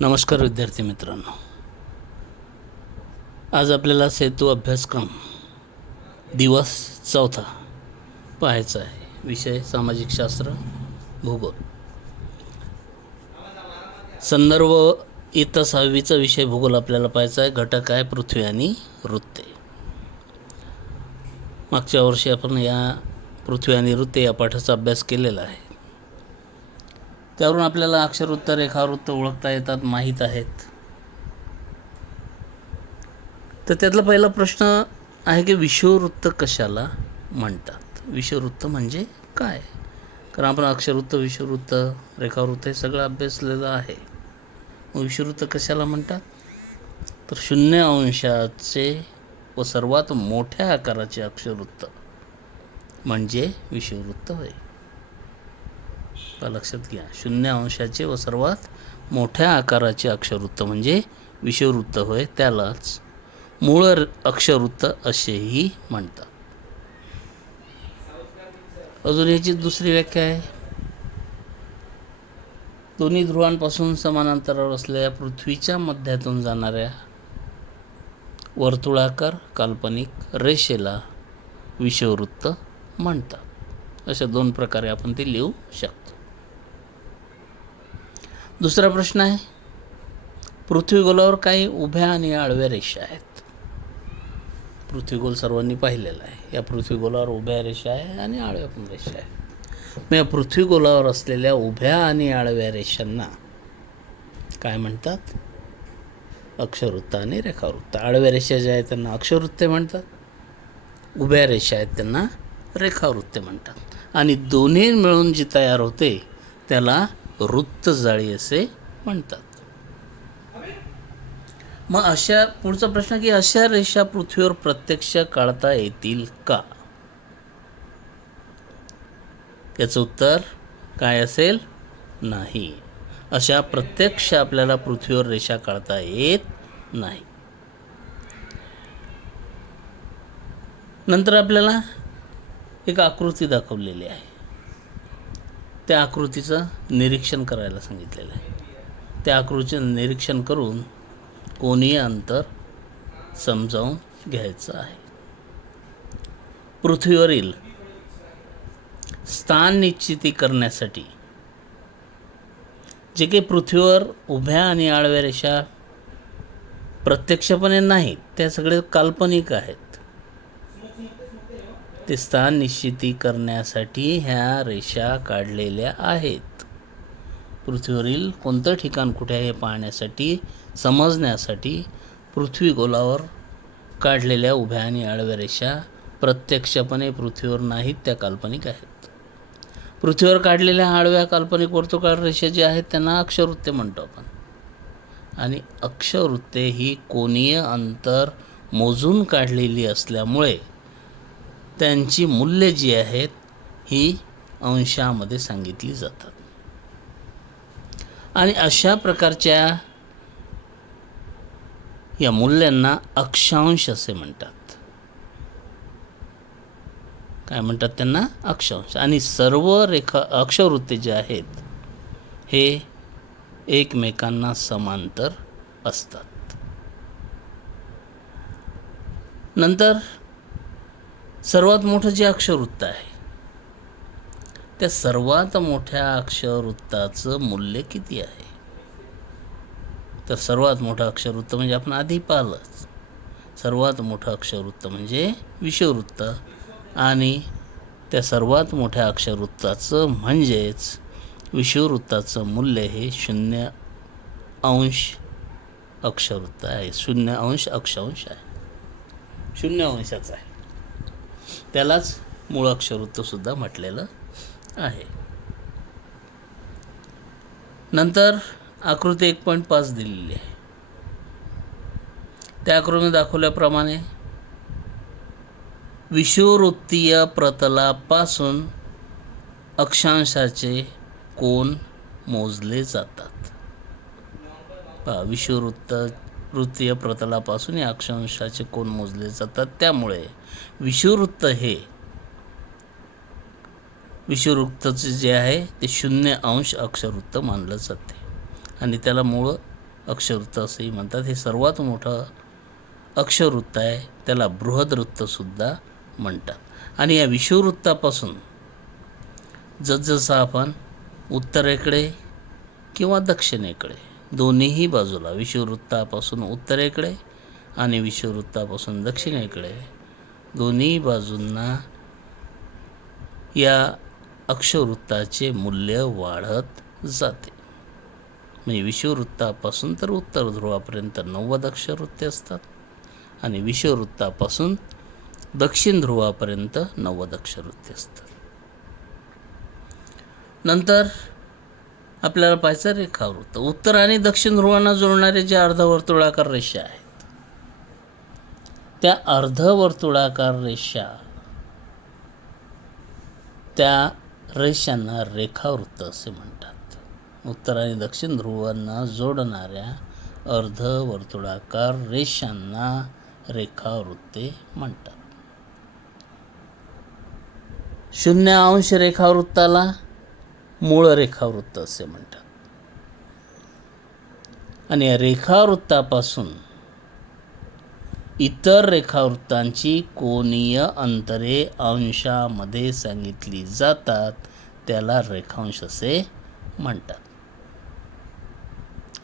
नमस्कार विद्यार्थी मित्रांनो, आज आपल्याला सेतू अभ्यासक्रम दिवस 4 पाहायचा आहे. विषय सामाजिक शास्त्र, भूगोल. संदर्भ इयत्ता 6वीचा विषय भूगोल आपल्याला पाहायचा आहे. घटक आहे पृथ्वी आणि वृत्ते. मागच्या वर्षी आपण या पृथ्वी आणि वृत्ते या पाठाचा अभ्यास केलेला आहे. त्यावरून आपल्याला अक्षरवृत्त, रेखावृत्त ओळखता येतात, माहीत आहेत. तर त्यातला पहिला प्रश्न आहे की विषुववृत्त कशाला म्हणतात? विषुववृत्त म्हणजे काय? कारण आपण अक्षरवृत्त, विषुववृत्त, रेखावृत्त हे सगळं अभ्यासलेलं आहे. मग विषुववृत्त कशाला म्हणतात? तर 0 अंशाचे व सर्वात मोठ्या आकाराचे अक्षरवृत्त म्हणजे विषुववृत्त होय. लक्षात घ्या, 0 अंशाचे व सर्वात मोठ्या आकाराचे अक्षरवृत्त म्हणजे विषुववृत्त होय. त्यालाच मूळ अक्षरवृत्त असेही म्हणतात. अजून याची दुसरी व्याख्या आहे, दोन्ही ध्रुवांपासून समान अंतरावर असलेल्या पृथ्वीच्या मध्यातून जाणाऱ्या वर्तुळाकार काल्पनिक रेषेला विषुववृत्त म्हणतात. अशा 2 प्रकारे आपण ते लिहू शकतो. दुसरा प्रश्न आहे, पृथ्वीगोलावर काही उभ्या आणि आडव्या रेषा आहेत. पृथ्वीगोल सर्वांनी पाहिलेला आहे. या पृथ्वीगोलावर उभ्या रेषा आहे आणि आडव्या पण रेषा आहेत. मग या पृथ्वीगोलावर असलेल्या उभ्या आणि आडव्या रेषांना काय म्हणतात? अक्षरवृत्त आणि रेखावृत्त. आडव्या रेषा ज्या आहेत त्यांना अक्षरवृत्ते म्हणतात, उभ्या रेषा आहेत त्यांना रेखावृत्ते म्हणतात. आणि दोन्ही मिळून जी तयार होते त्याला वृत्तजाळी असे म्हणतात. मग अशा पुढचा प्रश्न की अशा रेषा पृथ्वीवर प्रत्यक्ष काढता येतील का? याचं उत्तर काय असेल? नाही. अशा प्रत्यक्ष आपल्याला पृथ्वीवर रेषा काढता येत नाही. नंतर आपल्याला एक आकृती दाखवलेली आहे. त्या आकृतीचं निरीक्षण करायला सांगितलेलं आहे. त्या आकृतीचं निरीक्षण करून कोणीय अंतर समजावून घ्यायचं आहे. पृथ्वीवरील स्थान निश्चिती करण्यासाठी जे काही पृथ्वीवर उभ्या आणि आडव्या रेषा प्रत्यक्षपणे नाहीत, त्या सगळे काल्पनिक आहेत. ते स्थान निश्चिती करण्यासाठी ह्या रेषा काढलेल्या आहेत. पृथ्वीवरील कोणतं ठिकाण कुठे आहे हे पाहण्यासाठी, समजण्यासाठी पृथ्वीगोलावर काढलेल्या उभ्या आणि आडव्या रेषा प्रत्यक्षपणे पृथ्वीवर नाहीत, त्या काल्पनिक आहेत. पृथ्वीवर काढलेल्या आडव्या काल्पनिक वर्तुळाकार रेषा जे आहेत त्यांना अक्षरवृत्ते म्हणतो आपण. आणि अक्षरवृत्ते ही कोनीय अंतर मोजून काढलेली असल्यामुळे त्यांची मूल्ये जी आहेत ही अंशामध्ये सांगितली जातात. आणि अशा प्रकारच्या या मूल्यांना अक्षांश असे म्हणतात. काय म्हणतात त्यांना? अक्षांश. आणि सर्व अक्षरवृत्ते जे आहेत हे एकमेकांना समांतर असतात. नंतर सर्वात मोठं जे अक्षरवृत्त आहे त्या सर्वात मोठ्या अक्षरवृत्ताचं मूल्य किती आहे? तर सर्वात मोठं अक्षरवृत्त म्हणजे आपण आधी पाहिलंच, सर्वात मोठं अक्षरवृत्त म्हणजे विषुववृत्त. आणि त्या सर्वात मोठ्या अक्षरवृत्ताचं म्हणजेच विषुववृत्ताचं मूल्य हे 0 अंश अक्षरवृत्त आहे. 0 अंश अक्षांश आहे, 0 अंशाचं आहे. त्यालाच मूळ अक्षरवृत्तसुद्धा म्हटलेलं आहे. नंतर आकृती 1.5 दिलेली आहे. त्या आकृतीमध्ये दाखवल्याप्रमाणे विषुववृत्तीय प्रतलापासून अक्षांशाचे कोन मोजले जातात. विषुववृत्तीय प्रतलापासून या अक्षांशाचे कोन मोजले जातात. त्यामुळे विषुववृत्त हे विषुववृत्ताचे जे आहे ते 0 अंश अक्षरवृत्त मानलं जाते आणि त्याला मूळ अक्षवृत्त असंही म्हणतात. हे सर्वात मोठं अक्षवृत्त आहे, त्याला बृहदवृत्तसुद्धा म्हणतात. आणि या विषुववृत्तापासून जसजसं आपण उत्तरेकडे किंवा दक्षिणेकडे दोन्हीही बाजूला, विषुववृत्तापासून उत्तरेकडे आणि विषुववृत्तापासून दक्षिणेकडे दोन्ही बाजूंना या अक्षवृत्ताचे मूल्य वाढत जाते. म्हणजे विषुववृत्तापासून तर उत्तर ध्रुवापर्यंत 90 अक्षवृत्ते असतात आणि विषुववृत्तापासून दक्षिण ध्रुवापर्यंत 90 अक्षवृत्ते असतात. नंतर आपल्याला पाहायचं रेखावृत्त. उत्तर आणि दक्षिण ध्रुवांना जोडणारे जे अर्धवर्तुळाकार रेषा आहेत, त्या अर्धवर्तुळाकार रेषा, त्या रेषांना रेखावृत्त असे म्हणतात. उत्तर आणि दक्षिण ध्रुवांना जोडणाऱ्या अर्धवर्तुळाकार रेषांना रेखावृत्ते म्हणतात. 0 रेखावृत्ताला मूळ रेखावृत्त असे म्हणतात. आणि या रेखावृत्तापासून इतर रेखावृत्तांची कोनीय अंतरे अंशामध्ये सांगितली जातात, त्याला रेखांश असे म्हणतात.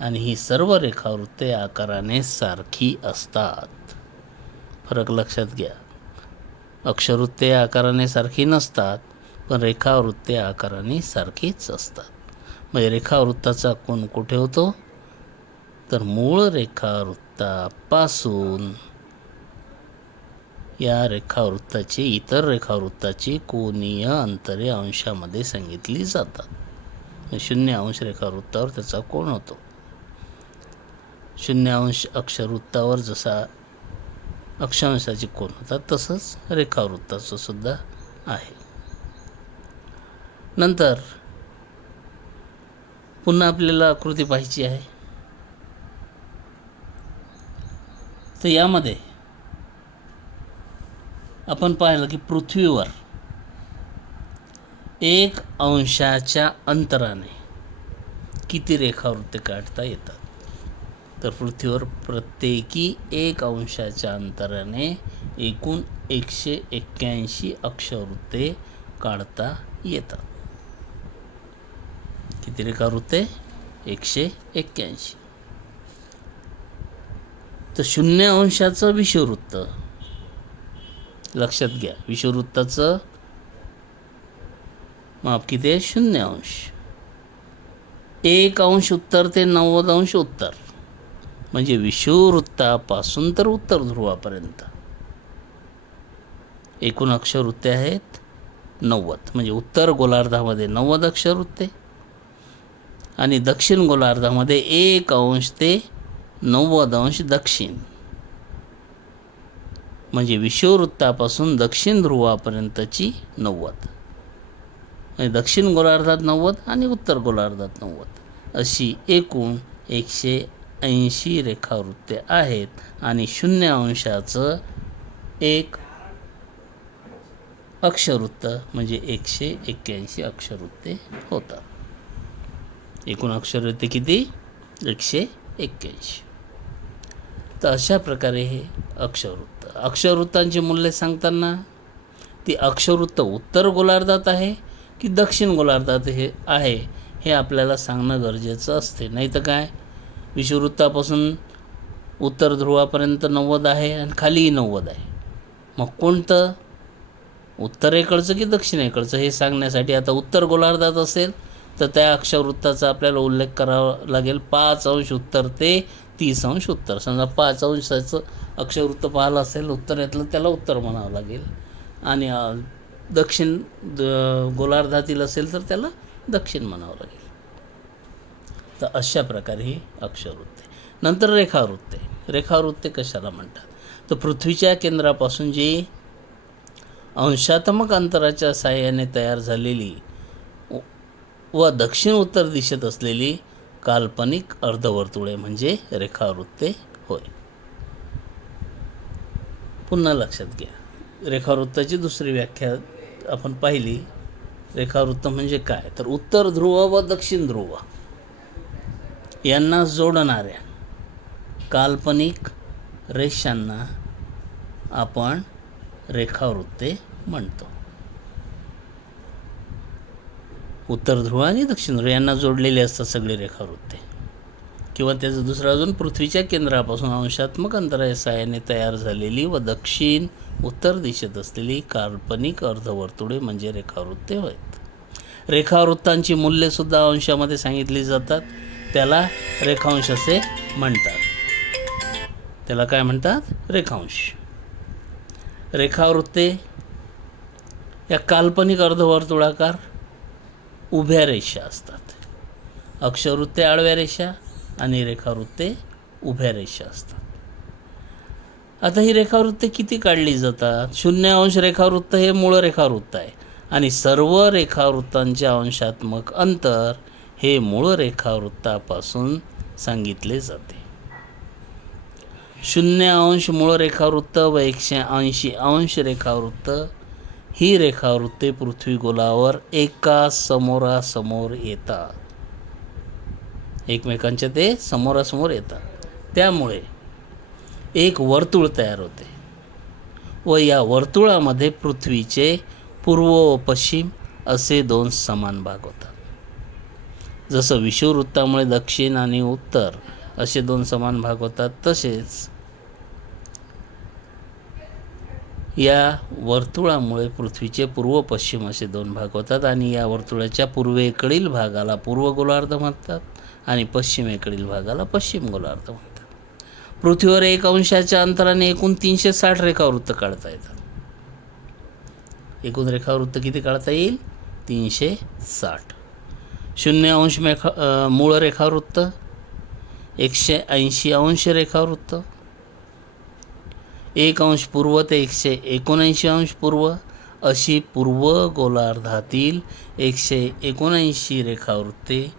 आणि ही सर्व रेखावृत्ते आकाराने सारखी असतात. फरक लक्षात घ्या. अक्षवृत्ते आकाराने सारखी नसतात, पण रेखावृत्ते आकाराने सारखीच असतात. म्हणजे रेखावृत्ताचा कोन कुठे होतो, तर मूळ रेखावृत्तापासून या रेखावृत्ताची इतर रेखावृत्ताची कोनीय अंतरे अंशामध्ये सांगितली जातात. 0 रेखावृत्तावर त्याचा कोन होतो. 0 अक्षवृत्तावर जसा अक्षांशाचे कोन होतात, तसंच रेखावृत्ताचं सुद्धा आहे. नंतर पुन्हा आपल्याला आकृती पाहायची आहे. तर यामध्ये आपण पाहिलं की पृथ्वीवर 1 अंशाच्या अंतराने किती रेखावृत्ते काढता येतात. तर पृथ्वीवर प्रत्येकी 1 अंशाच्या अंतराने एकूण 181 अक्षवृत्ते काढता येतात. किती रेखावृत्ते? 181. तर 0 विषुववृत्त लक्षात घ्या. विषुववृत्ताचं माप किती आहे? 0. 1 अंश उत्तर ते 90 अंश उत्तर, म्हणजे विषुववृत्तापासून तर उत्तर ध्रुवापर्यंत एकूण अक्षवृत्ते आहेत 90. म्हणजे उत्तर गोलार्धामध्ये 90 अक्षवृत्ते आणि दक्षिण गोलार्धामध्ये 1 अंश ते 90 अंश दक्षिण, म्हणजे विषुववृत्तापासून दक्षिण ध्रुवापर्यंतची 90. म्हणजे दक्षिण गोलार्धात 90 आणि उत्तर गोलार्धात 90 अशी एकूण 180 रेखावृत्ते आहेत. आणि 0 एक अक्षवृत्त म्हणजे 181 अक्षवृत्ते होतात. एकूण अक्षवृत्ते किती? 181. तर अशा प्रकारे हे अक्षवृत्तांची मूल्ये सांगताना ती अक्षवृत्त उत्तर गोलार्धात आहे की दक्षिण गोलार्धात हे आहे, हे आपल्याला सांगणं गरजेचं असते. नाही तर काय, विषुववृत्तापासून उत्तर ध्रुवापर्यंत 90 आहे आणि खालीही 90 आहे. मग कोणतं, उत्तरेकडचं की दक्षिणेकडचं, हे सांगण्यासाठी आता उत्तर गोलार्धात असेल तर त्या अक्षवृत्ताचा आपल्याला उल्लेख करावा लागेल. 5 अंश उत्तर ते 30 अंश उत्तर. समजा 5 अंशाचं अक्षवृत्त पाहिलं असेल उत्तरेतलं, त्याला उत्तर म्हणावं लागेल. आणि दक्षिण गोलार्धातील असेल तर त्याला दक्षिण म्हणावं लागेल. तर अशा प्रकारे ही अक्षवृत्ते. नंतर रेखावृत्ते कशाला म्हणतात, तर पृथ्वीच्या केंद्रापासून जी अंशात्मक अंतराच्या साहाय्याने तयार झालेली व दक्षिण उत्तर दिशेत असलेली काल्पनिक अर्धवर्तुळे म्हणजे रेखावृत्ते होय. पुन्हा लक्षात घ्या, रेखावृत्ताची दुसरी व्याख्या आपण पाहिली. रेखावृत्त म्हणजे काय, तर उत्तर ध्रुव व दक्षिण ध्रुव यांना जोडणाऱ्या काल्पनिक रेषांना आपण रेखावृत्ते म्हणतो. उत्तर ध्रुव आणि दक्षिण ध्रुव यांना जोडलेले असतात सगळे रेखावृत्ते. किंवा त्याचं दुसरं अजून पृथ्वीच्या केंद्रापासून अंशात्मक अंतराच्या साहाय्याने तयार झालेली व दक्षिण उत्तर दिशेत असलेली काल्पनिक अर्धवर्तुळे म्हणजे रेखावृत्ते होत. रेखावृत्तांची मूल्यसुद्धा अंशामध्ये सांगितली जातात. त्याला रेखांश असे म्हणतात. त्याला काय म्हणतात? रेखांश. रेखावृत्ते या काल्पनिक अर्धवर्तुळाकार उभ्या रेषा असतात. अक्षवृत्ते आडव्या रेषा आणि रेखावृत्ते उभ्या रेषा असतात. आता ही रेखावृत्ते किती काढली जातात? 0 अंश रेखावृत्त हे मूळ रेखावृत्त आहे आणि सर्व रेखावृत्तांचे अंशात्मक अंतर हे मूळ रेखावृत्तापासून सांगितले जाते. 0 अंश मूळ रेखावृत्त व 180 अंश रेखावृत्त ही रेखावृत्ते पृथ्वीगोलावर एका समोरासमोर येतात. एकमेकांच्या ते समोरासमोर येतात. त्यामुळे एक वर्तुळ तयार होते व या वर्तुळामध्ये पृथ्वीचे पूर्व व पश्चिम असे 2 समान भाग होतात. जसं विषुववृत्तामुळे दक्षिण आणि उत्तर असे 2 समान भाग होतात, तसेच या वर्तुळामुळे पृथ्वीचे पूर्व पश्चिम असे 2 भाग होतात आणि या वर्तुळाच्या पूर्वेकडील भागाला पूर्व गोलार्ध म्हणतात आणि पश्चिमेकडील भागाला पश्चिम गोलार्ध म्हणतात. पृथ्वीवर 1 अंशाच्या अंतराने एकूण 360 रेखावृत्त काढता येतात. एकूण रेखावृत्त किती काढता येईल? 360. 0 अंश मूळ रेखावृत्त, 180 अंश रेखावृत्त, 1 अंश पूर्व ते 179 अंश पूर्व अशी पूर्व गोलार्धातील 179 रेखावृत्ते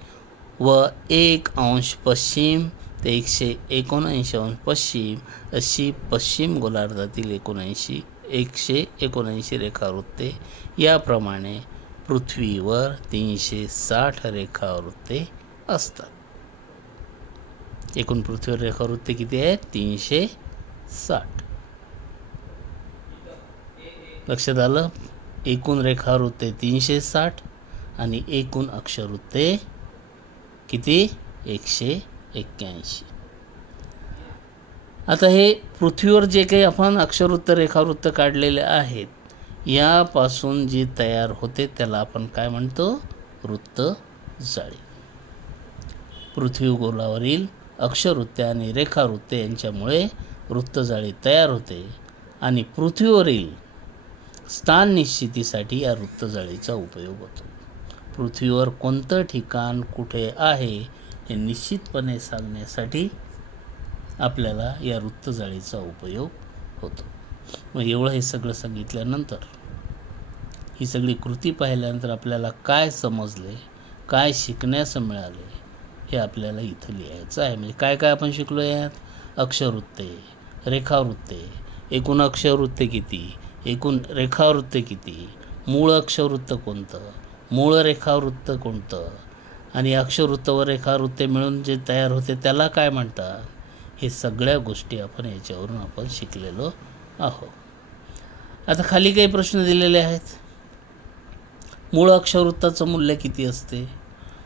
व 1 अंश पश्चिम ते 179 अंश पश्चिम अशी पश्चिम गोलार्धातील 179 रेखावृत्ते. याप्रमाणे पृथ्वीवर 360 रेखावृत्ते असतात. एकूण पृथ्वीवर रेखावृत्ते किती आहेत? 360. लक्षात आलं? एकूण रेखावृत्ते 360 आणि एकूण अक्षवृत्ते किती? 181. आता हे पृथ्वीवर जे काही आपण अक्षवृत्त रेखावृत्त काढलेले आहेत यापासून जे तयार होते त्याला आपण काय म्हणतो? वृत्तजाळी. पृथ्वीगोलावरील अक्षवृत्ते आणि रेखावृत्ते यांच्यामुळे वृत्तजाळी तयार होते आणि पृथ्वीवरील स्थान निश्चितीसाठी या वृत्तजाळीचा उपयोग होतो. पृथ्वीवर कोणतं ठिकाण कुठे आहे हे निश्चितपणे सांगण्यासाठी आपल्याला या वृत्तजाळीचा उपयोग होतो. मग एवढं हे सगळं सांगितल्यानंतर, ही सगळी कृती पाहिल्यानंतर आपल्याला काय समजले, काय शिकण्यास मिळाले हे आपल्याला इथं लिहायचं आहे. म्हणजे काय काय आपण शिकलो यात? अक्षवृत्ते, रेखावृत्ते, एकूण अक्षवृत्ते किती, एकूण रेखावृत्ते किती, मूळ अक्षवृत्त कोणतं, मूळ रेखावृत्त कोणतं आणि अक्षवृत्त व रेखावृत्ते मिळून जे तयार होते त्याला काय म्हणतात, हे सगळ्या गोष्टी आपण याच्यावरून आपण शिकलेलो आहोत. आता खाली काही प्रश्न दिलेले आहेत. मूळ अक्षवृत्ताचं मूल्य किती असते?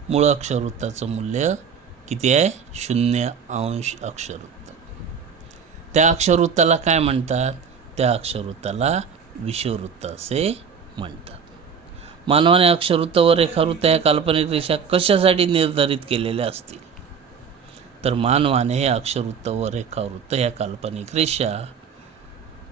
मूळ अक्षवृत्ताचं मूल्य किती आहे? 0 अंश अक्षवृत्त. त्या अक्षवृत्ताला काय म्हणतात? त्या अक्षवृत्ताला विषुववृत्त असे म्हणतात. मानवाने अक्षवृत्त व रेखावृत्त या काल्पनिक रेषा कशासाठी निर्धारित केलेल्या असतील? तर मानवाने हे अक्षवृत्त व रेखावृत्त या काल्पनिक रेषा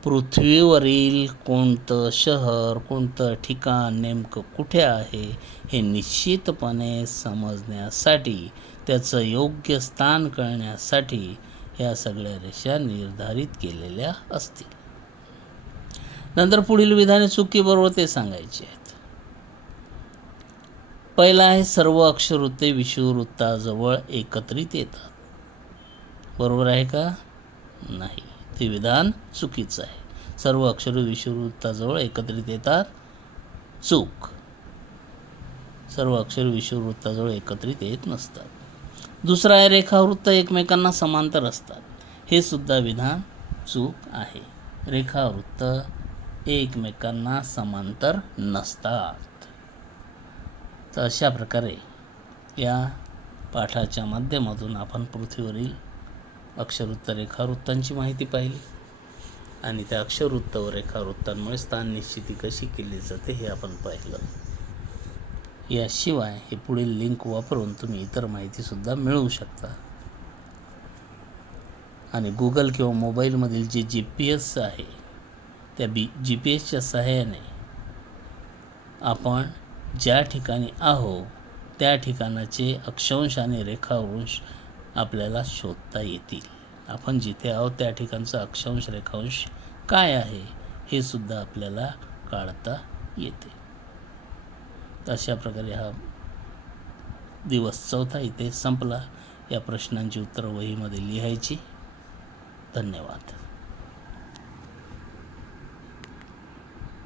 पृथ्वीवरील कोणतं शहर, कोणतं ठिकाण नेमकं कुठे आहे हे निश्चितपणे समजण्यासाठी, त्याचं योग्य स्थान कळण्यासाठी ह्या सगळ्या रेषा निर्धारित केलेल्या असतील. नंतर पुढील विधाने चुकी बरोबर ते सांगायचे आहेत. पहिला आहे सर्व अक्षवृत्ते विषुववृत्ताजवळ एकत्रित येतात. बरोबर आहे का? नाही, ते विधान चुकीचं आहे. सर्व अक्षरे विषुववृत्ताजवळ एकत्रित येतात, चूक. सर्व अक्षरे विषुववृत्ताजवळ एकत्रित येत नसतात. दुसरा आहे रेखावृत्त एकमेकांना समांतर असतात. हे सुद्धा विधान चूक आहे. रेखावृत्त एकमेकांना समांतर नसतात. तर अशा प्रकारे या पाठाच्या माध्यमातून आपण पृथ्वीवरील अक्षरवृत्त रेखावृत्तांची माहिती पाहिली आणि त्या अक्षरवृत्त व रेखावृत्तांमुळे स्थान निश्चिती कशी केली जाते हे आपण पाहिलं. याशिवाय हे पुढील लिंक वापरून तुम्ही इतर माहितीसुद्धा मिळवू शकता. आणि गुगल किंवा मोबाईलमधील जे GPS आहे त्या GPSच्या सहाय्याने आपण ज्या ठिकाणी आहो त्या ठिकाणाचे अक्षांश आणि रेखांश आपल्याला शोधता येतील. आपण जिथे आहोत त्या ठिकाणचा अक्षांश रेखांश काय आहे हे सुद्धा आपल्याला काढता येते. अशा प्रकारे हा दिवस 4था इथे संपला. या प्रश्नांची उत्तरं वहीमध्ये लिहायची. धन्यवाद.